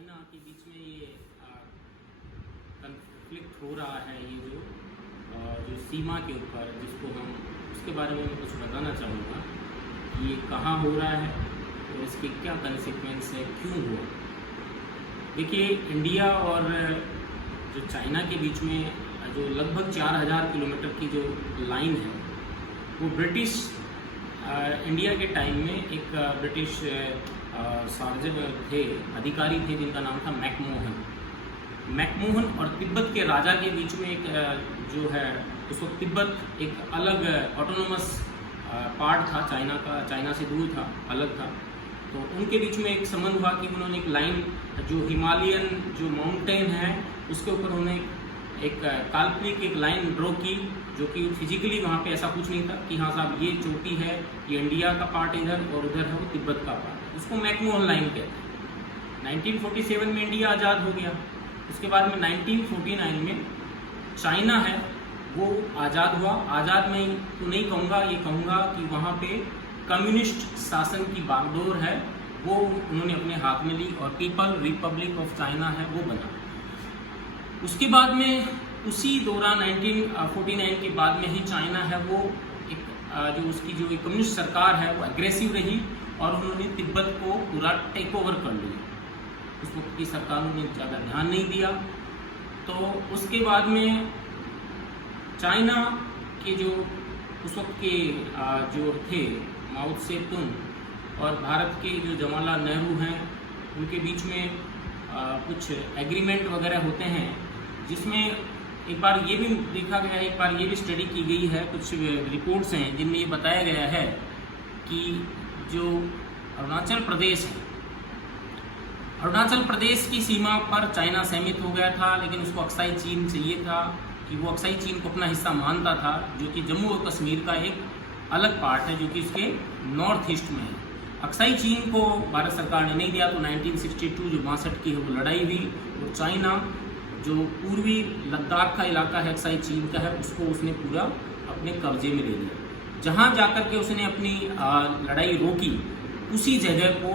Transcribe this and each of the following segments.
China के बीच में ये कन्फ्लिक्ट हो रहा है, ये जो सीमा के ऊपर, जिसको हम उसके बारे में मैं कुछ बताना चाहूँगा कि ये कहाँ हो रहा है और इसके क्या कंसिक्वेंस है, क्यों हुआ। देखिए, इंडिया और जो चाइना के बीच में जो लगभग 4000 किलोमीटर की जो लाइन है, वो ब्रिटिश इंडिया के टाइम में एक ब्रिटिश सर्जन थे, अधिकारी थे, जिनका नाम था मैकमोहन और तिब्बत के राजा के बीच में एक जो है उस वक्त तिब्बत एक अलग ऑटोनोमस पार्ट था चाइना का, चाइना से दूर था, अलग था। तो उनके बीच में एक संबंध हुआ कि उन्होंने एक लाइन, जो हिमालयन जो माउंटेन है उसके ऊपर उन्होंने एक काल्पनिक एक लाइन ड्रॉ की, जो कि फिजिकली वहाँ पे ऐसा कुछ नहीं था कि हाँ साहब ये चोटी है, ये इंडिया का पार्ट इधर और उधर है वो तिब्बत का पार्ट। उसको मैकमोहन लाइन कहते हैं। 1947 में इंडिया आज़ाद हो गया। उसके बाद में 1949 में चाइना है वो आज़ाद हुआ। आज़ाद में तो नहीं कहूँगा, ये कहूँगा कि वहाँ पे कम्युनिस्ट शासन की बागडोर है वो उन्होंने अपने हाथ में ली और पीपल रिपब्लिक ऑफ चाइना है वो बना। उसके बाद में उसी दौरान 1949 के बाद में ही चाइना है वो एक जो उसकी जो एक कम्युनिस्ट सरकार है वो एग्रेसिव रही और उन्होंने तिब्बत को पूरा टेक ओवर कर लिया। उस वक्त की सरकारों ने ज़्यादा ध्यान नहीं दिया। तो उसके बाद में चाइना के जो उस वक्त के जो थे माओ त्से तुंग और भारत के जो जवाहरलाल नेहरू हैं, उनके बीच में कुछ एग्रीमेंट वगैरह होते हैं, जिसमें एक बार ये भी देखा गया है, एक बार ये भी स्टडी की गई है, कुछ रिपोर्ट्स हैं जिनमें ये बताया गया है कि जो अरुणाचल प्रदेश है, अरुणाचल प्रदेश की सीमा पर चाइना सहमत हो गया था, लेकिन उसको अक्साई चीन चाहिए था कि वो अक्साई चीन को अपना हिस्सा मानता था, जो कि जम्मू और कश्मीर का एक अलग पार्ट है जो कि इसके नॉर्थ ईस्ट में है। अक्साई चीन को भारत सरकार ने नहीं दिया। तो 1962 जो 62 की है वो लड़ाई हुई और चाइना जो पूर्वी लद्दाख का इलाका है अक्साई चीन का है, उसको उसने पूरा अपने कब्जे में ले लिया। जहाँ जाकर के उसने अपनी लड़ाई रोकी, उसी जगह को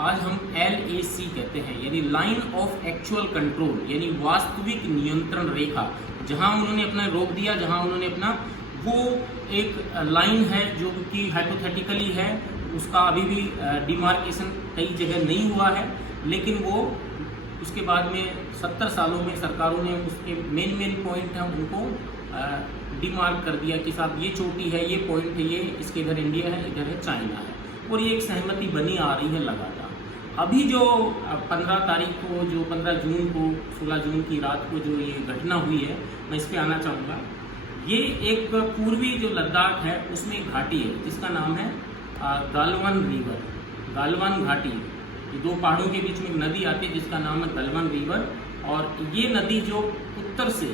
आज हम LAC कहते हैं, यानी लाइन ऑफ एक्चुअल कंट्रोल, यानी वास्तविक नियंत्रण रेखा। जहाँ उन्होंने अपना रोक दिया, जहाँ उन्होंने अपना वो एक लाइन है जो कि हाइपोथेटिकली है, उसका अभी भी डिमार्केशन कई जगह नहीं हुआ है, लेकिन वो उसके बाद में 70 सालों में सरकारों ने उसके मेन पॉइंट हैं उनको डिमार्क कर दिया कि साहब ये चोटी है, ये पॉइंट है, ये इसके इधर इंडिया है, इधर है चाइना है, और ये एक सहमति बनी आ रही है लगातार। अभी जो 15 तारीख को, जो 15 जून को, 16 जून की रात को जो ये घटना हुई है, मैं इस पर आना चाहूँगा। ये एक पूर्वी जो लद्दाख है उसमें एक घाटी है जिसका नाम है गालवन रिवर, गालवन घाटी। ये दो पहाड़ों के बीच में एक नदी आती है जिसका नाम है गालवन रिवर, और ये नदी जो उत्तर से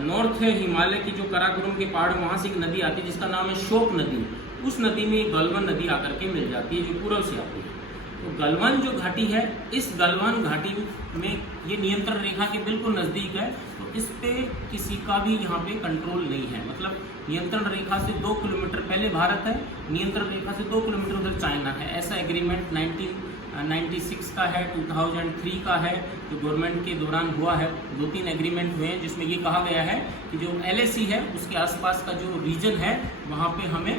नॉर्थ हिमालय की जो काराकोरम के पहाड़ वहाँ से एक नदी आती है जिसका नाम है शोक नदी। उस नदी में गालवन नदी आकर के मिल जाती है जो पूर्व से आती है। तो गालवन जो घाटी है, इस गालवन घाटी में ये नियंत्रण रेखा के बिल्कुल नज़दीक है, तो इस पे किसी का भी यहाँ पे कंट्रोल नहीं है। मतलब नियंत्रण रेखा से 2 किलोमीटर पहले भारत है, नियंत्रण रेखा से 2 किलोमीटर उधर चाइना है। ऐसा एग्रीमेंट 1996 का है, 2003 का है, जो गवर्नमेंट के दौरान हुआ है। 2-3 एग्रीमेंट हुए हैं जिसमें ये कहा गया है कि जो LAC है उसके आसपास का जो रीजन है वहाँ पे हमें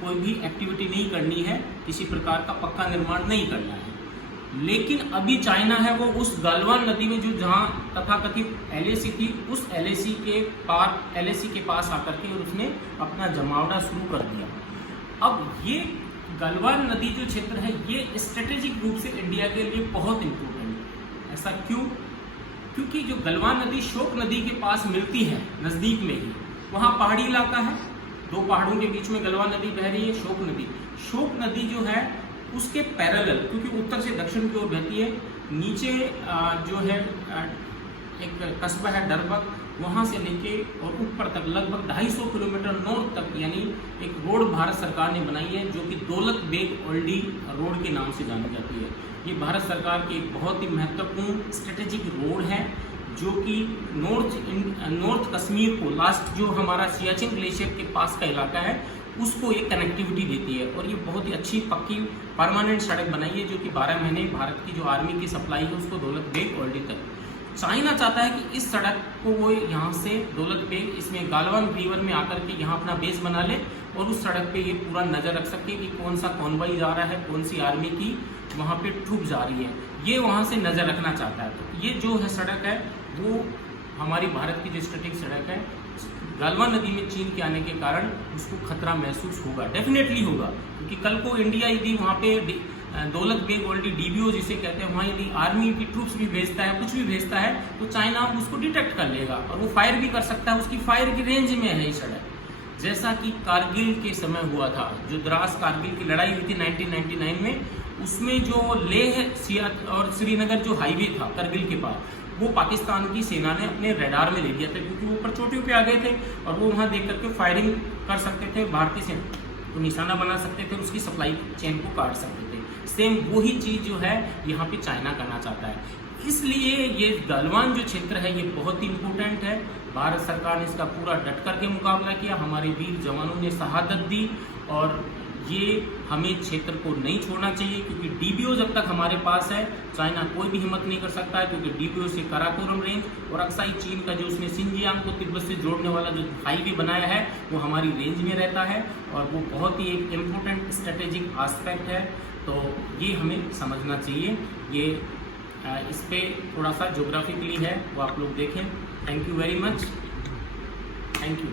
कोई भी एक्टिविटी नहीं करनी है, किसी प्रकार का पक्का निर्माण नहीं करना है। लेकिन अभी चाइना है वो उस गालवन नदी में जो जहाँ तथाकथित LAC थी, उस LAC के पास आकर के और उसने अपना जमावड़ा शुरू कर दिया। अब ये गालवन नदी जो क्षेत्र है ये स्ट्रेटेजिक रूप से इंडिया के लिए बहुत इम्पोर्टेंट है। ऐसा क्यों? क्योंकि जो गालवन नदी शोक नदी के पास मिलती है, नज़दीक में ही, वहाँ पहाड़ी इलाका है, 2 पहाड़ों के बीच में गालवन नदी बह रही है, शोक नदी जो है उसके पैरेलल, क्योंकि उत्तर से दक्षिण की ओर बहती है, नीचे जो है एक कस्बा है डरबक, वहाँ से लेके और ऊपर तक लगभग 250 किलोमीटर नॉर्थ तक, यानी एक रोड भारत सरकार ने बनाई है जो कि दौलत बेग ओल्डी रोड के नाम से जानी जाती है। ये भारत सरकार की एक बहुत ही महत्वपूर्ण स्ट्रेटेजिक रोड है जो कि नॉर्थ कश्मीर को, लास्ट जो हमारा सियाचिन ग्लेशियर के पास का इलाका है, उसको एक कनेक्टिविटी देती है। है और ये बहुत ही अच्छी पक्की परमानेंट सड़क बनाई है जो कि 12 महीने भारत की जो आर्मी की सप्लाई है उसको दौलत बेग ओल्डी तक। चाइना चाहता है कि इस सड़क को वो यहाँ से दौलत बेग इसमें गालवान रिवर में आकर के यहाँ अपना बेस बना ले और उस सड़क पे ये पूरा नज़र रख सके कि कौन सा कॉन्वॉय जा रहा है, कौन सी आर्मी की वहाँ पे ट्रूप जा रही है, ये वहाँ से नज़र रखना चाहता है। तो ये जो है सड़क है वो हमारी भारत की जो स्ट्रेटेजिक सड़क है, गालवान नदी में चीन के आने के कारण उसको खतरा महसूस होगा, डेफिनेटली होगा, क्योंकि कल को इंडिया यदि वहाँ पे दौलत बेग ओल्डी DBO जिसे कहते हैं वहाँ यदि आर्मी की ट्रूप्स भी भेजता है, कुछ भी भेजता है, तो चाइना उसको डिटेक्ट कर लेगा और वो फायर भी कर सकता है, उसकी फायर की रेंज में है ये सड़क। जैसा कि कारगिल के समय हुआ था, जो द्रास कारगिल की लड़ाई हुई थी 1999 में, उसमें जो लेह और श्रीनगर जो हाईवे था करगिल के पास, वो पाकिस्तान की सेना ने अपने रडार में ले लिया था, क्योंकि वो ऊपर चोटियों पे आ गए थे और वो वहाँ देख करके फायरिंग कर सकते थे, भारतीय सेना को निशाना बना सकते थे, उसकी सप्लाई चेन को काट सकते थे। सेम वही चीज़ जो है यहाँ पे चाइना करना चाहता है। इसलिए ये गलवान जो क्षेत्र है ये बहुत ही इम्पोर्टेंट है। भारत सरकार ने इसका पूरा डट करके मुकाबला किया, हमारे वीर जवानों ने शहादत दी और ये हमें क्षेत्र को नहीं छोड़ना चाहिए, क्योंकि DBO जब तक हमारे पास है चाइना कोई भी हिम्मत नहीं कर सकता है, क्योंकि DBO से काराकोरम रेंज और अक्साई चीन का जो उसने सिंजियांग को तिब्बत से जोड़ने वाला जो हाईवे बनाया है वो हमारी रेंज में रहता है और वो बहुत ही एक इम्पोर्टेंट स्ट्रेटेजिक एस्पेक्ट है। तो ये हमें समझना चाहिए। ये इस पे थोड़ा सा ज्योग्राफिकली है वो आप लोग देखें। Thank you very much, thank you.